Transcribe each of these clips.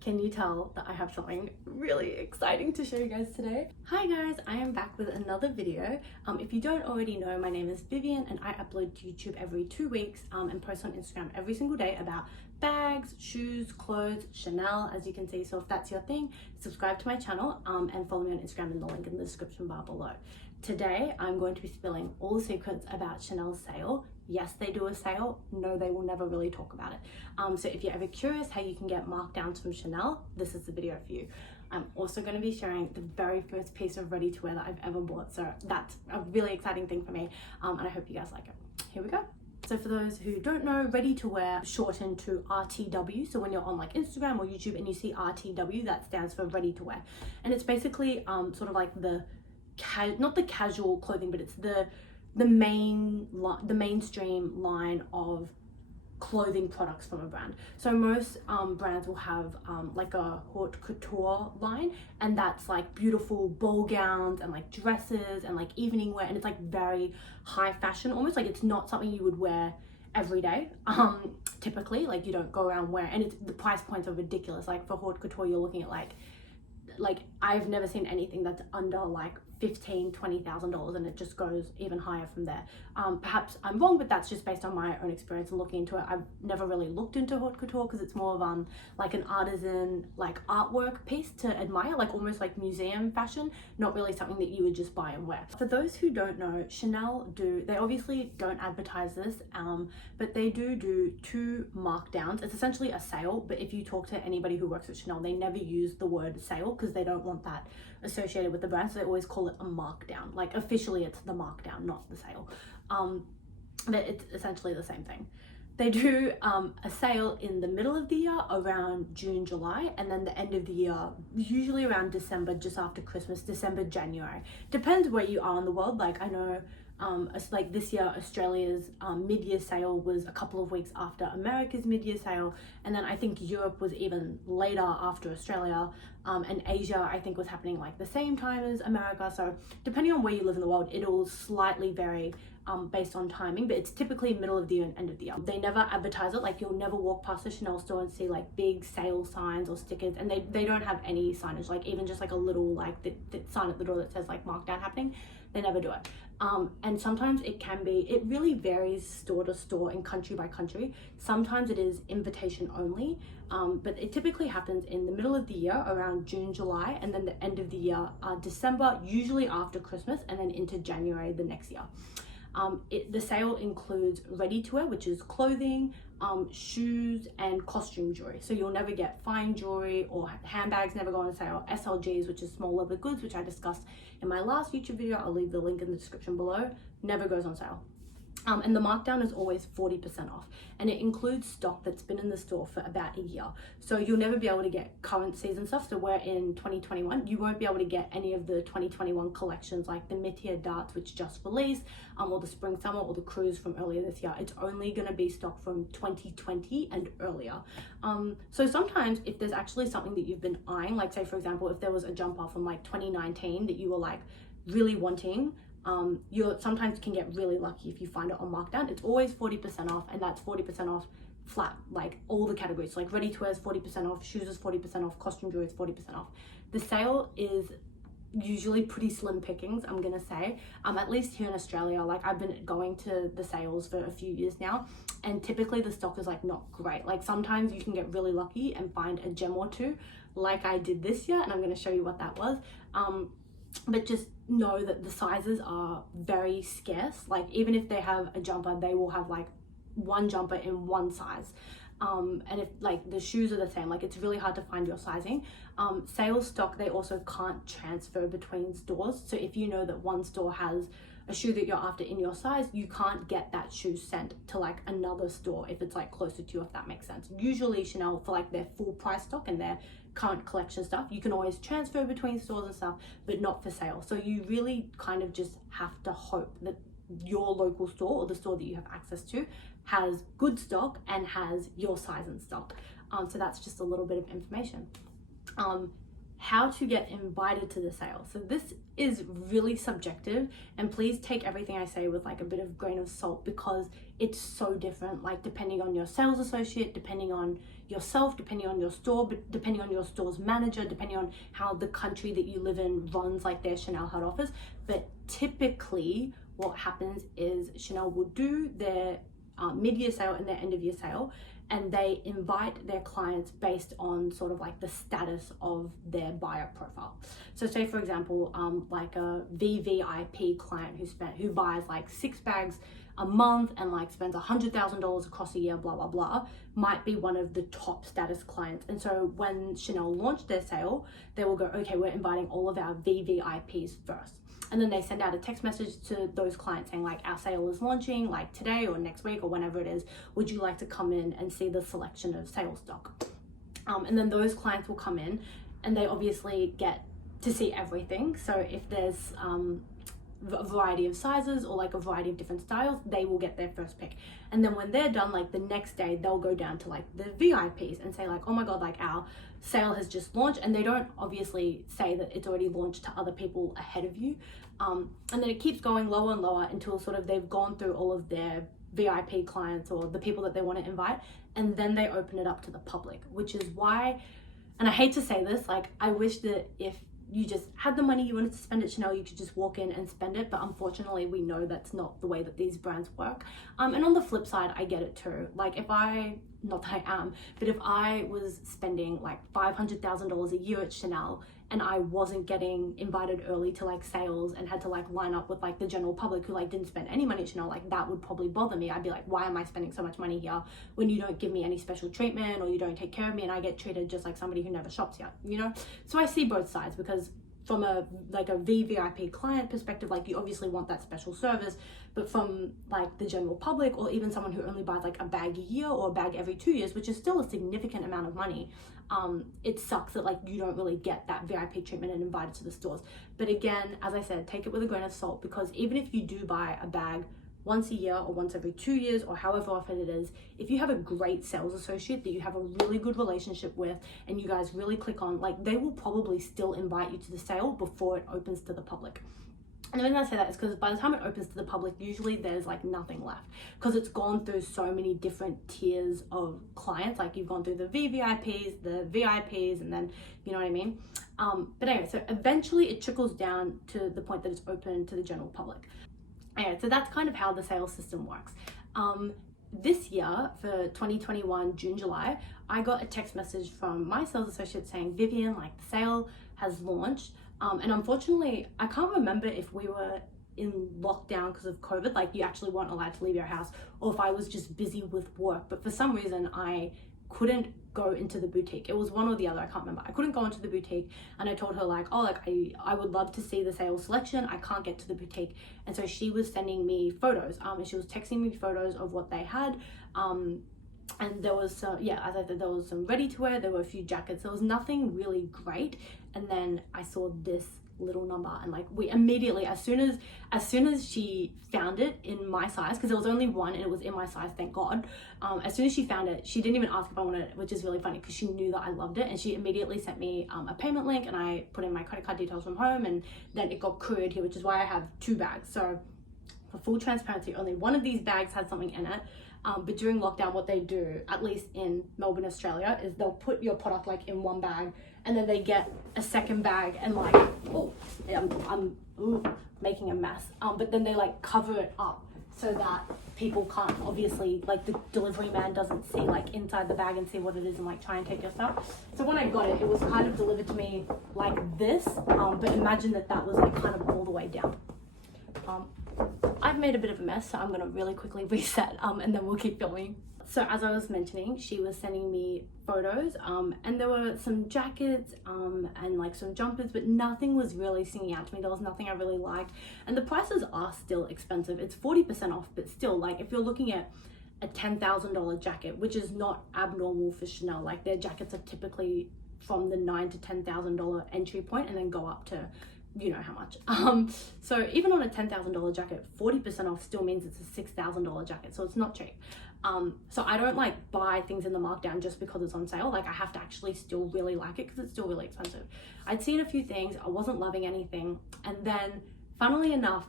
Can you tell that I have something really exciting to show you guys today? Hi guys, I am back with another video. If you don't already know, my name is Vivian and I upload to YouTube every 2 weeks and post on Instagram every single day about bags, shoes, clothes, Chanel, as you can see. So if that's your thing, subscribe to my channel and follow me on Instagram in the link in the description bar below. Today, I'm going to be spilling all the secrets about Chanel's sale. Yes, they do a sale. No, they will never really talk about it. So if you're ever curious how you can get markdowns from Chanel, this is the video for you. I'm also going to be sharing the very first piece of ready-to-wear that I've ever bought. So that's a really exciting thing for me. And I hope you guys like it. Here we go. So for those who don't know, ready-to-wear shortened to RTW. So when you're on like Instagram or YouTube and you see RTW, that stands for ready-to-wear. And it's basically sort of like not the casual clothing, but it's the mainstream line of clothing products from a brand. So most brands will have like a haute couture line, and that's like beautiful ball gowns and like dresses and like evening wear, and it's like very high fashion, almost like it's not something you would wear every day. Typically, like you don't go around wearing, and the price points are ridiculous. Like for haute couture, you're looking at like I've never seen anything that's under like $15,000-$20,000, and it just goes even higher from there. Perhaps I'm wrong, but that's just based on my own experience and looking into it. I've never really looked into haute couture because it's more of like an artisan, like artwork piece to admire, like almost like museum fashion, not really something that you would just buy and wear. For those who don't know, Chanel they obviously don't advertise this, but they do 2 markdowns. It's essentially a sale, but if you talk to anybody who works at Chanel, they never use the word sale because they don't want that associated with the brand, so they always call it a markdown. Like officially it's the markdown, not the sale, but it's essentially the same thing. They do a sale in the middle of the year around June, July, and then the end of the year usually around December, just after Christmas, December, January. Depends where you are in the world. Like I know like this year Australia's mid-year sale was a couple of weeks after America's mid-year sale, and then I think Europe was even later after Australia, and Asia I think was happening like the same time as America. So depending on where you live in the world, it'll slightly vary based on timing, but it's typically middle of the year and end of the year. They never advertise it. Like you'll never walk past a Chanel store and see like big sale signs or stickers, and they don't have any signage, like even just like a little like the sign at the door that says like markdown happening. They never do it. And sometimes it really varies store to store and country by country. Sometimes it is invitation only, but it typically happens in the middle of the year around June, July, and then the end of the year, December, usually after Christmas, and then into January the next year. The sale includes ready-to-wear, which is clothing, shoes, and costume jewelry. So you'll never get fine jewelry, or handbags never go on sale. SLGs, which is small leather goods, which I discussed in my last YouTube video, I'll leave the link in the description below, never goes on sale. And the markdown is always 40% off, and it includes stock that's been in the store for about a year. So you'll never be able to get current season stuff. So we're in 2021, you won't be able to get any of the 2021 collections like the mid-tier darts, which just released, or the spring summer, or the cruise from earlier this year. It's only going to be stock from 2020 and earlier. So sometimes if there's actually something that you've been eyeing, like say for example, if there was a jumper from like 2019 that you were like really wanting, you sometimes can get really lucky if you find it on markdown. It's always 40% off, and that's 40% off flat, like all the categories. So like ready to wear is 40% off, shoes is 40% off, costume jewelry is 40% off. The sale is usually pretty slim pickings, I'm gonna say, at least here in Australia. Like I've been going to the sales for a few years now, and typically the stock is like not great. Like sometimes you can get really lucky and find a gem or two, like I did this year, and I'm gonna show you what that was. But just know that the sizes are very scarce. Like even if they have a jumper, they will have like one jumper in one size. And if like the shoes are the same, like it's really hard to find your sizing. Sales stock, they also can't transfer between stores. So if you know that one store has a shoe that you're after in your size, you can't get that shoe sent to like another store if it's like closer to you, if that makes sense. Usually Chanel, for like their full price stock and their current collection stuff, you can always transfer between stores and stuff, but not for sale. So you really kind of just have to hope that your local store or the store that you have access to has good stock and has your size in stock. So that's just a little bit of information. How to get invited to the sale. So this is really subjective, and please take everything I say with like a bit of grain of salt, because it's so different, like depending on your sales associate, depending on yourself, depending on your store, but depending on your store's manager, depending on how the country that you live in runs like their Chanel head office. But typically what happens is Chanel will do their mid-year sale and their end-of-year sale, and they invite their clients based on sort of like the status of their buyer profile. So say for example, like a VVIP client who buys like 6 bags a month and like spends $100,000 across a year, blah, blah, blah, might be one of the top status clients. And so when Chanel launched their sale, they will go, okay, we're inviting all of our VVIPs first. And then they send out a text message to those clients saying like, our sale is launching like today or next week or whenever it is. Would you like to come in and see the selection of sales stock? And then those clients will come in and they obviously get to see everything. So if there's a variety of sizes or like a variety of different styles, they will get their first pick. And then when they're done, like the next day, they'll go down to like the VIPs and say like, oh my God, like our sale has just launched. And they don't obviously say that it's already launched to other people ahead of you. And then it keeps going lower and lower until sort of they've gone through all of their VIP clients or the people that they want to invite. And then they open it up to the public, which is why, and I hate to say this, like I wish that if you just had the money you wanted to spend at Chanel, you could just walk in and spend it. But unfortunately, we know that's not the way that these brands work. And on the flip side, I get it too. Like not that I am, but if I was spending like $500,000 a year at Chanel and I wasn't getting invited early to like sales and had to like line up with like the general public who like didn't spend any money at Chanel, like that would probably bother me. I'd be like, why am I spending so much money here when you don't give me any special treatment or you don't take care of me and I get treated just like somebody who never shops here, you know? So I see both sides, because from a VVIP client perspective, like you obviously want that special service, but from like the general public or even someone who only buys like a bag a year or a bag every 2 years, which is still a significant amount of money, it sucks that like you don't really get that VIP treatment and invited to the stores. But again, as I said, take it with a grain of salt, because even if you do buy a bag once a year or once every 2 years or however often it is, if you have a great sales associate that you have a really good relationship with and you guys really click on, like they will probably still invite you to the sale before it opens to the public. And the reason I say that is because by the time it opens to the public, usually there's like nothing left, because it's gone through so many different tiers of clients. Like you've gone through the VVIPs, the VIPs, and then, you know what I mean? But anyway, so eventually it trickles down to the point that it's open to the general public. Anyway, so that's kind of how the sales system works. This year, for 2021, June, July, I got a text message from my sales associate saying, Vivian, like the sale has launched. And unfortunately, I can't remember if we were in lockdown because of COVID, like you actually weren't allowed to leave your house, or if I was just busy with work. But for some reason, I couldn't go into the boutique. It was one or the other, I can't remember. I couldn't go into the boutique, and I told her like, oh, like I would love to see the sales selection. I can't get to the boutique. And so she was sending me photos, and she was texting me photos of what they had. And there was as I said, there was some ready to wear, there were a few jackets, there was nothing really great. And then I saw this little number, and like we immediately, as soon as she found it in my size, because there was only one and it was in my size, thank God. As soon as she found it, she didn't even ask if I wanted it, which is really funny because she knew that I loved it, and she immediately sent me a payment link, and I put in my credit card details from home, and then it got couriered here, which is why I have 2 bags. So for full transparency, only one of these bags had something in it. But during lockdown, what they do, at least in Melbourne, Australia, is they'll put your product like in one bag, and then they get a second bag and like, I'm making a mess. But then they like cover it up so that people can't, obviously, like the delivery man doesn't see like inside the bag and see what it is and like try and take your stuff. So when I got it, it was kind of delivered to me like this, but imagine that was like kind of all the way down. I've made a bit of a mess, so I'm going to really quickly reset and then we'll keep going. So as I was mentioning, she was sending me photos and there were some jackets and like some jumpers, but nothing was really singing out to me. There was nothing I really liked, and the prices are still expensive. It's 40% off, but still, like if you're looking at a $10,000 jacket, which is not abnormal for Chanel, like their jackets are typically from the $9,000 to $10,000 entry point and then go up to you know how much. So even on a $10,000 jacket, 40% off still means it's a $6,000 jacket, so it's not cheap. So I don't like buy things in the markdown just because it's on sale. Like I have to actually still really like it because it's still really expensive. I'd seen a few things, I wasn't loving anything, and then Funnily enough,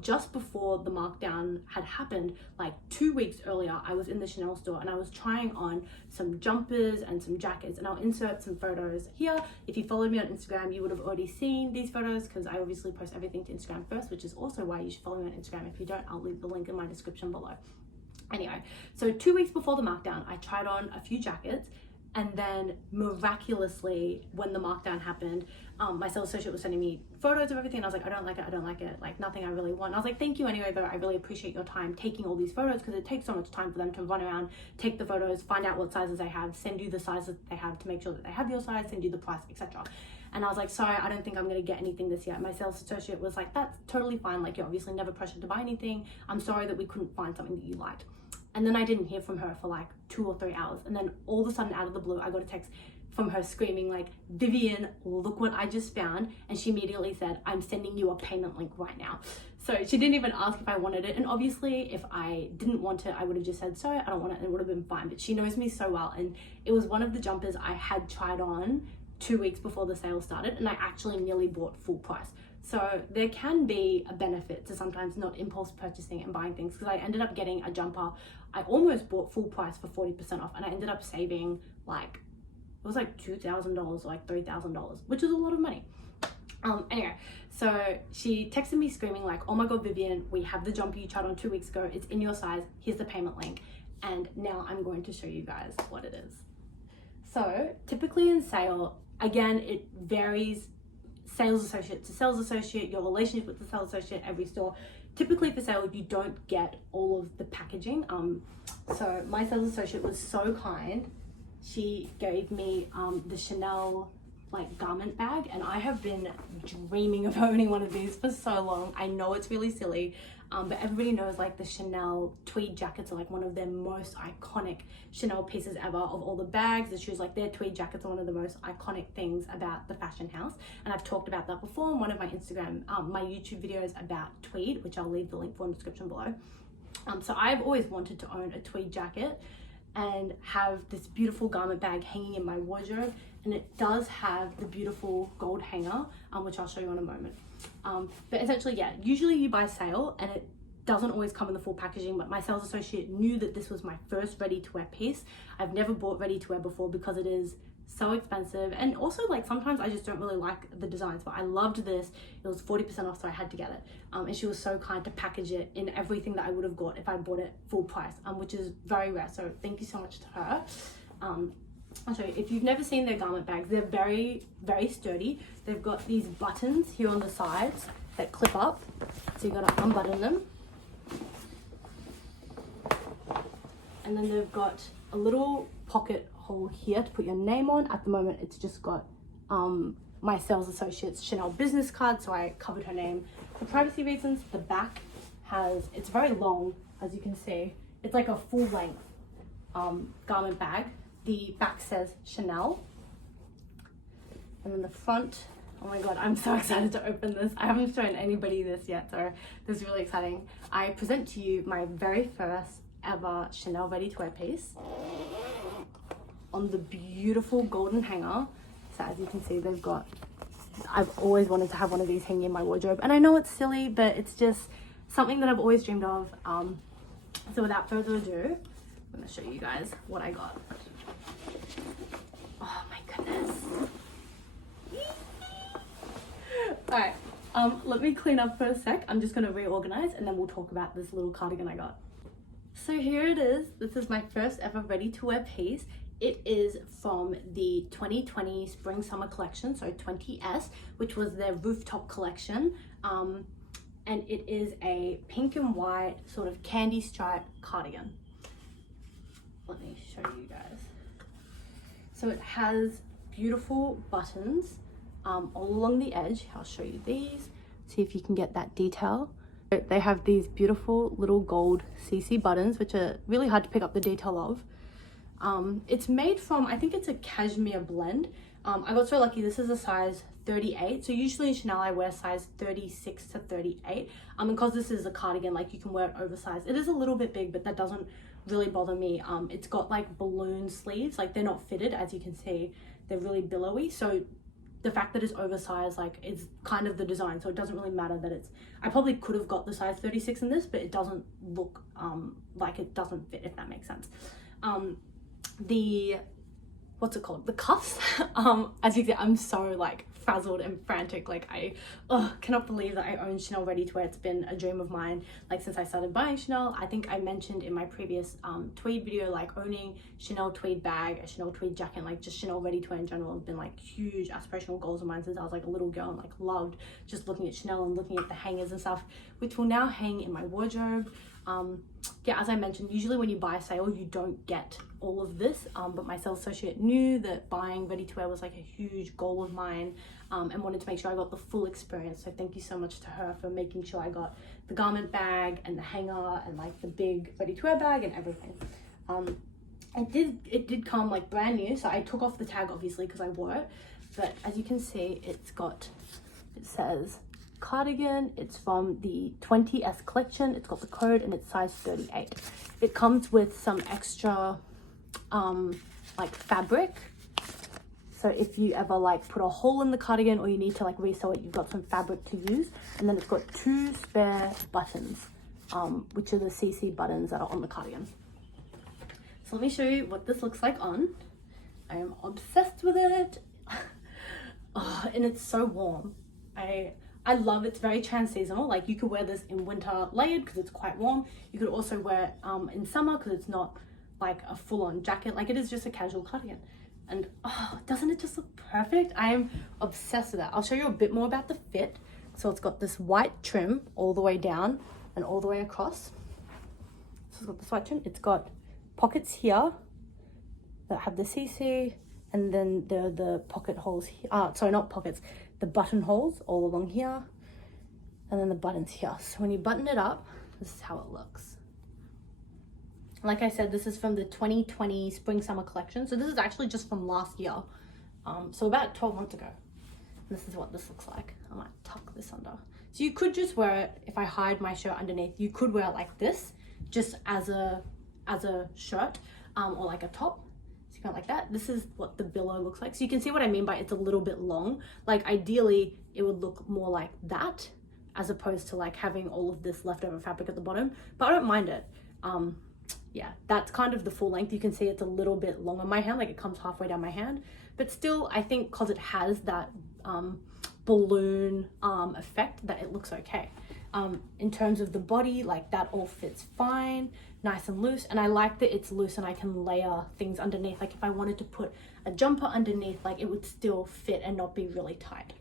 just before the markdown had happened, like 2 weeks earlier, I was in the Chanel store and I was trying on some jumpers and some jackets, and I'll insert some photos here. If you followed me on Instagram, you would have already seen these photos because I obviously post everything to Instagram first, which is also why you should follow me on Instagram. If you don't, I'll leave the link in my description below. Anyway, so 2 weeks before the markdown, I tried on a few jackets, and then miraculously, when the markdown happened, my sales associate was sending me photos of everything, and I was like, I don't like it, like nothing I really want. And I was like, thank you anyway, though. I really appreciate your time taking all these photos, because it takes so much time for them to run around, take the photos, find out what sizes they have, send you the sizes they have to make sure that they have your size, send you the price, etc. And I was like, sorry, I don't think I'm gonna get anything this year. My sales associate was like, that's totally fine. Like, you're obviously never pressured to buy anything. I'm sorry that we couldn't find something that you liked. And then I didn't hear from her for like 2 or 3 hours. And then all of a sudden, out of the blue, I got a text from her screaming like, Vivian, look what I just found. And she immediately said, I'm sending you a payment link right now. So she didn't even ask if I wanted it. And obviously, if I didn't want it, I would have just said, sorry, I don't want it. And it would have been fine. But she knows me so well. And it was one of the jumpers I had tried on 2 weeks before the sale started. And I actually nearly bought full price. So there can be a benefit to sometimes not impulse purchasing and buying things, because I ended up getting a jumper. I almost bought full price for 40% off, and I ended up saving like, it was like $2,000 or like $3,000, which is a lot of money. Anyway, so she texted me screaming like, oh my God, Vivian, we have the jumper you tried on 2 weeks ago. It's in your size. Here's the payment link. And now I'm going to show you guys what it is. So typically in sale, again, it varies sales associate to sales associate, your relationship with the sales associate, every store. Typically for sale, you don't get all of the packaging. So my sales associate was so kind. She gave me the Chanel like garment bag, and I have been dreaming of owning one of these for so long. I know it's really silly, but everybody knows like the Chanel tweed jackets are like one of their most iconic Chanel pieces ever. Of all the bags, the shoes, like their tweed jackets are one of the most iconic things about the fashion house. And I've talked about that before in one of my Instagram, my YouTube videos about tweed, which I'll leave the link for in the description below. So I've always wanted to own a tweed jacket and have this beautiful garment bag hanging in my wardrobe. And it does have the beautiful gold hanger, which I'll show you in a moment. But essentially, yeah, usually you buy sale and it doesn't always come in the full packaging, but my sales associate knew that this was my first ready-to-wear piece. I've never bought ready-to-wear before because it is so expensive, and also like sometimes I just don't really like the designs, but I loved this. It was 40% off, so I had to get it. And she was so kind to package it in everything that I would have got if I bought it full price, which is very rare, so thank you so much to her. I'll show you. If you've never seen their garment bags, they're very, very sturdy. They've got these buttons here on the sides that clip up, so you gotta unbutton them. And then they've got a little pocket hole here to put your name on. At the moment, it's just got my sales associate's Chanel business card, so I covered her name for privacy reasons. The back it's very long, as you can see. It's like a full length garment bag. The back says Chanel. And then the front, oh my God, I'm so excited to open this. I haven't shown anybody this yet, so this is really exciting. I present to you my very first ever Chanel ready-to-wear piece on the beautiful golden hanger. So as you can see, I've always wanted to have one of these hanging in my wardrobe. And I know it's silly, but it's just something that I've always dreamed of. So without further ado, I'm gonna show you guys what I got. Oh my goodness. All right, let me clean up for a sec. I'm just gonna reorganize and then we'll talk about this little cardigan I got. So here it is. This is my first ever ready-to-wear piece. It is from the 2020 Spring Summer collection, so 20S, which was their rooftop collection. And it is a pink and white sort of candy stripe cardigan. Let me show you guys. So it has beautiful buttons all along the edge. I'll show you these. See if you can get that detail. They have these beautiful little gold CC buttons, which are really hard to pick up the detail of. It's made from, I think it's a cashmere blend. I got so lucky, this is a size 38. So usually in Chanel, I wear size 36 to 38. And because this is a cardigan, like you can wear it oversized. It is a little bit big, but that doesn't really bother me. It's got like balloon sleeves, like they're not fitted, as you can see, they're really billowy. So the fact that it's oversized like is kind of the design, so it doesn't really matter that it's, I probably could have got the size 36 in this, but it doesn't look like it doesn't fit, if that makes sense. The what's it called, the cuffs, as you can see, I'm so like frazzled and frantic. Like I cannot believe that I own Chanel ready to wear. It's been a dream of mine like since I started buying Chanel. I think I mentioned in my previous tweed video, like owning Chanel tweed bag, a Chanel tweed jacket, like just Chanel ready to wear in general have been like huge aspirational goals of mine since I was like a little girl, and like loved just looking at Chanel and looking at the hangers and stuff, which will now hang in my wardrobe. Yeah, as I mentioned, usually when you buy a sale you don't get all of this, but my sales associate knew that buying ready to wear was like a huge goal of mine, and wanted to make sure I got the full experience. So thank you so much to her for making sure I got the garment bag and the hanger and like the big ready to wear bag and everything. It did come like brand new, so I took off the tag obviously because I wore it, but as you can see it says cardigan. It's from the 20S collection. It's got the code and it's size 38. It comes with some extra like fabric, so if you ever like put a hole in the cardigan or you need to like resew it, you've got some fabric to use. And then it's got 2 spare buttons, which are the CC buttons that are on the cardigan. So let me show you what this looks like on. I am obsessed with it. Oh, and it's so warm. I love it's very trans-seasonal. Like you could wear this in winter layered because it's quite warm. You could also wear it in summer because it's not like a full-on jacket. Like it is just a casual cardigan. And oh, doesn't it just look perfect? I am obsessed with that. I'll show you a bit more about the fit. So it's got this white trim all the way down and all the way across. So it's got this white trim. It's got pockets here that have the CC, and then there are the pocket holes here. Sorry, not pockets. The buttonholes all along here, and then the buttons here. So when you button it up, this is how it looks. Like I said, this is from the 2020 spring summer collection. So this is actually just from last year. So about 12 months ago. This is what this looks like. I might tuck this under. So you could just wear it, if I hide my shirt underneath, you could wear it like this, just as a shirt, or like a top. Like that. This is what the billow looks like. So you can see what I mean by it's a little bit long. Like ideally it would look more like that as opposed to like having all of this leftover fabric at the bottom, but I don't mind it. Yeah, that's kind of the full length. You can see it's a little bit long on my hand, like it comes halfway down my hand, but still I think because it has that balloon effect that it looks okay. In terms of the body, like that all fits fine, nice and loose, and I like that it's loose and I can layer things underneath. Like if I wanted to put a jumper underneath, like it would still fit and not be really tight.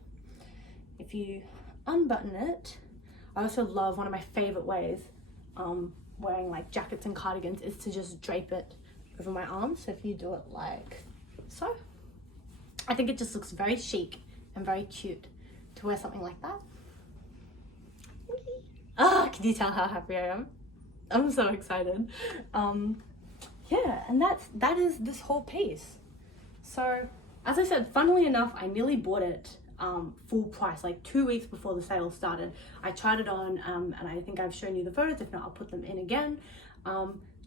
If you unbutton it, I also love, one of my favorite ways wearing like jackets and cardigans is to just drape it over my arms. So if you do it like so, I think it just looks very chic and very cute to wear something like that. Can you tell how happy I am? I'm so excited. Yeah, and that is this whole piece. So as I said, funnily enough, I nearly bought it full price, like 2 weeks before the sale started. I tried it on, and I think I've shown you the photos. If not, I'll put them in again.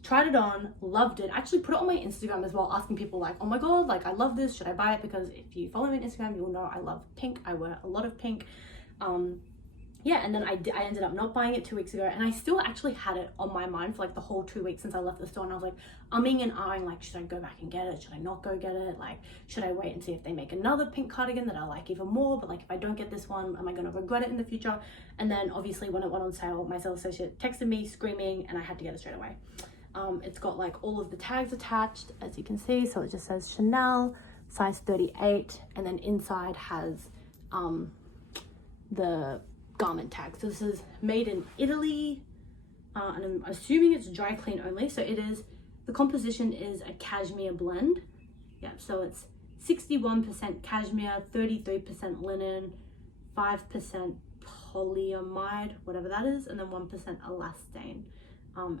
Tried it on, loved it. Actually put it on my Instagram as well, asking people like, oh my god, like I love this, should I buy it? Because if you follow me on Instagram, you'll know I love pink. I wear a lot of pink. Yeah, and then I ended up not buying it 2 weeks ago, and I still actually had it on my mind for like the whole 2 weeks since I left the store, and I was like umming and ahhing, like should I go back and get it, should I not go get it, like should I wait and see if they make another pink cardigan that I like even more, but like if I don't get this one, am I going to regret it in the future? And then obviously when it went on sale, my sales associate texted me screaming and I had to get it straight away. It's got like all of the tags attached, as you can see, so it just says Chanel, size 38, and then inside has the garment tag. So this is made in Italy, and I'm assuming it's dry clean only. So it is, the composition is a cashmere blend. Yeah, so it's 61% cashmere, 33% linen, 5% polyamide, whatever that is, and then 1% elastane,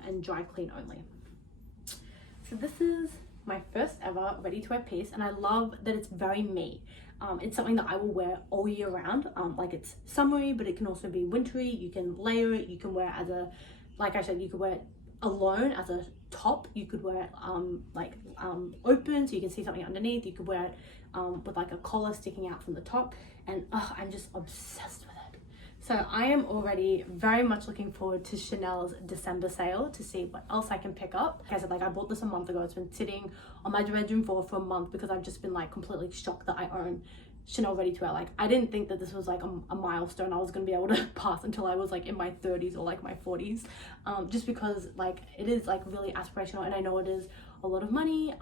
and dry clean only. So this is my first ever ready to wear piece, and I love that it's very me. It's something that I will wear all year round. Like it's summery, but it can also be wintry. You can layer it, you can wear as a, like I said, you can wear it alone as a top. You could wear it open so you can see something underneath. You could wear it with like a collar sticking out from the top, and I'm just obsessed with it. So I am already very much looking forward to Chanel's December sale to see what else I can pick up. Like I said, I bought this a month ago. It's been sitting on my bedroom floor for a month because I've just been like completely shocked that I own Chanel ready to wear. Like, I didn't think that this was like a milestone I was gonna be able to pass until I was like in my 30s or like my 40s, just because like it is like really aspirational, and I know it is a lot of money,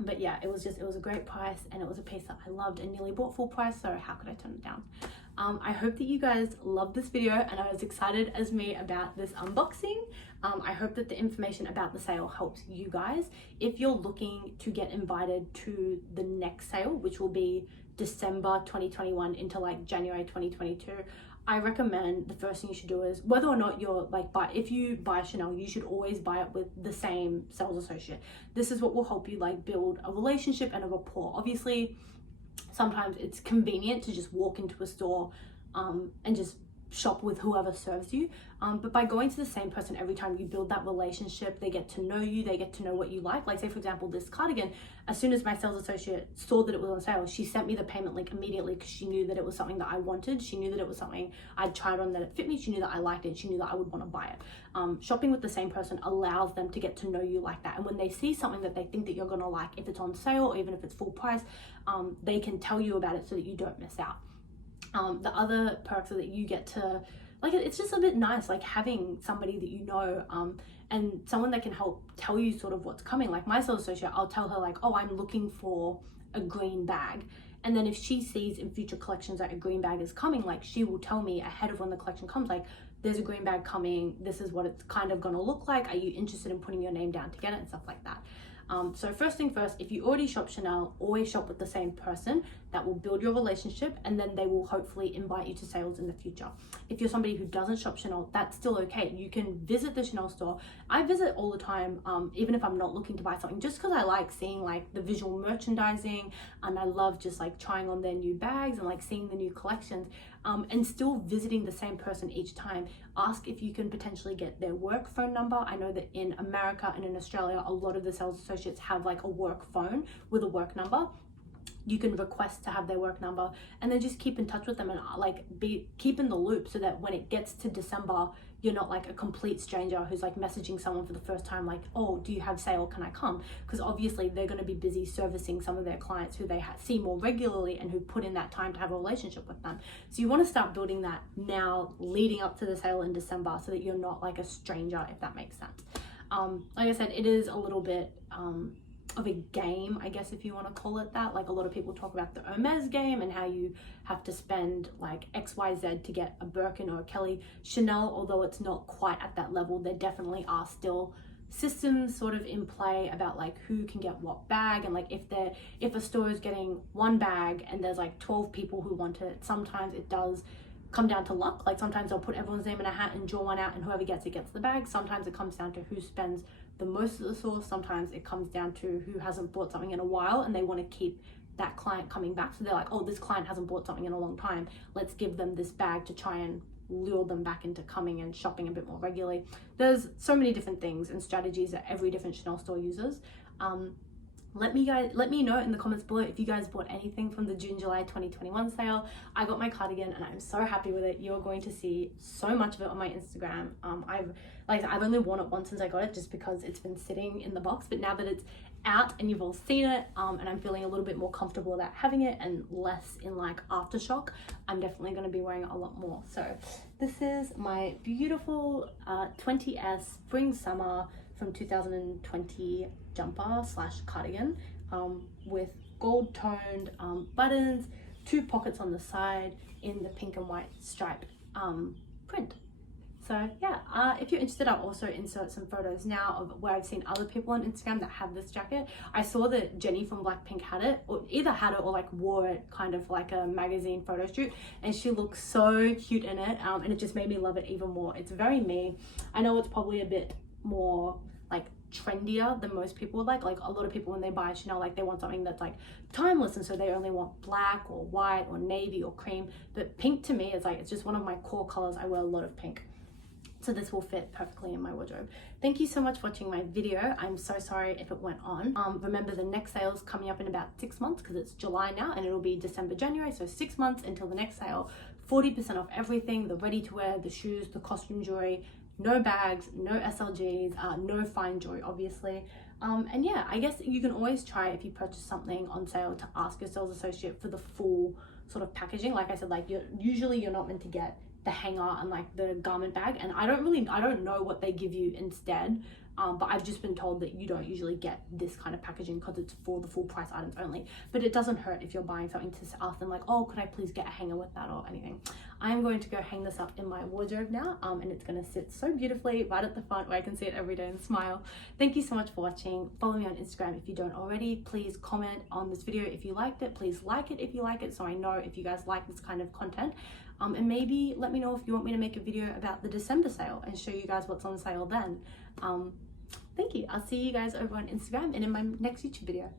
but yeah, it was a great price, and it was a piece that I loved and nearly bought full price, so how could I turn it down? I hope that you guys loved this video and are as excited as me about this unboxing. I hope that the information about the sale helps you guys. If you're looking to get invited to the next sale, which will be December 2021 into like January 2022, I recommend the first thing you should do is, whether or not you're like, if you buy Chanel, you should always buy it with the same sales associate. This is what will help you like build a relationship and a rapport. Obviously, sometimes it's convenient to just walk into a store and just shop with whoever serves you, but by going to the same person every time, you build that relationship. They get to know you, they get to know what you like. Say for example, this cardigan, as soon as my sales associate saw that it was on sale, she sent me the payment link immediately because she knew that it was something that I wanted. She knew that it was something I'd tried on, that it fit me. She knew that I liked it. She knew that I would want to buy it. Shopping with the same person allows them to get to know you like that, and when they see something that they think that you're gonna like, if it's on sale or even if it's full price, they can tell you about it so that you don't miss out. The other perks are that you get to, like, it's just a bit nice, like having somebody that you know, and someone that can help tell you sort of what's coming. Like my sales associate, I'll tell her like, oh, I'm looking for a green bag. And then if she sees in future collections that a green bag is coming, like she will tell me ahead of when the collection comes, like, there's a green bag coming, this is what it's kind of gonna look like. Are you interested in putting your name down to get it, and stuff like that. So first thing first, if you already shop Chanel, always shop with the same person. That will build your relationship, and then they will hopefully invite you to sales in the future. If you're somebody who doesn't shop Chanel, that's still okay. You can visit the Chanel store. I visit all the time, even if I'm not looking to buy something, just because I like seeing like the visual merchandising, and I love just like trying on their new bags and like seeing the new collections, and still visiting the same person each time. Ask if you can potentially get their work phone number. I know that in America and in Australia, a lot of the sales associates have like a work phone with a work number. You can request to have their work number, and then just keep in touch with them and like keep in the loop, so that when it gets to December, you're not like a complete stranger who's like messaging someone for the first time like, oh, do you have sale, can I come? Because obviously they're going to be busy servicing some of their clients who they see more regularly and who put in that time to have a relationship with them. So you want to start building that now, leading up to the sale in December, so that you're not like a stranger, if that makes sense. Like I said, it is a little bit of a game, I guess, if you want to call it that. Like a lot of people talk about the Hermes game and how you have to spend like XYZ to get a Birkin or a Kelly. Chanel, although it's not quite at that level, there definitely are still systems sort of in play about like who can get what bag, and like if a store is getting one bag and there's like 12 people who want it, sometimes it does come down to luck. Like sometimes they'll put everyone's name in a hat and draw one out, and whoever gets it gets the bag. Sometimes it comes down to who spends the most of the sauce. Sometimes it comes down to who hasn't bought something in a while and they want to keep that client coming back. So they're like, oh, this client hasn't bought something in a long time, let's give them this bag to try and lure them back into coming and shopping a bit more regularly. There's so many different things and strategies that every different Chanel store uses. Let me know in the comments below if you guys bought anything from the June-July 2021 sale. I got my cardigan and I'm so happy with it. You're going to see so much of it on my Instagram. I've only worn it once since I got it, just because it's been sitting in the box, but now that it's out and you've all seen it, and I'm feeling a little bit more comfortable about having it and less in like aftershock, I'm definitely going to be wearing it a lot more. So this is my beautiful 20S spring summer from 2020 jumper / cardigan, with gold toned buttons, 2 pockets on the side in the pink and white stripe print. So yeah, if you're interested, I'll also insert some photos now of where I've seen other people on Instagram that have this jacket. I saw that Jenny from Blackpink had it, or either had it or like wore it kind of like a magazine photo shoot, and she looks so cute in it, and it just made me love it even more. It's very me. I know it's probably a bit more like trendier than most people would like a lot of people when they buy Chanel, like they want something that's like timeless, and so they only want black or white or navy or cream, but pink to me is like, it's just one of my core colors. I wear a lot of pink. So this will fit perfectly in my wardrobe. Thank you so much for watching my video. I'm so sorry if it went on. Remember, the next sale is coming up in about 6 months because it's July now, and it'll be December, January. So 6 months until the next sale. 40% off everything, the ready to wear, the shoes, the costume jewelry, no bags, no SLGs, no fine jewelry, obviously. And yeah, I guess you can always try, if you purchase something on sale, to ask your sales associate for the full sort of packaging. Like I said, like usually you're not meant to get the hanger and like the garment bag, and I don't know what they give you instead, but I've just been told that you don't usually get this kind of packaging because it's for the full price items only. But it doesn't hurt if you're buying something to ask them like, oh, could I please get a hanger with that or anything. I am going to go hang this up in my wardrobe now, and it's going to sit so beautifully right at the front where I can see it every day and smile. Thank you so much for watching. Follow me on Instagram if you don't already. Please comment on this video if you liked it. Please like it if you like it, so I know if you guys like this kind of content. And maybe let me know if you want me to make a video about the December sale and show you guys what's on sale then. Thank you. I'll see you guys over on Instagram and in my next YouTube video.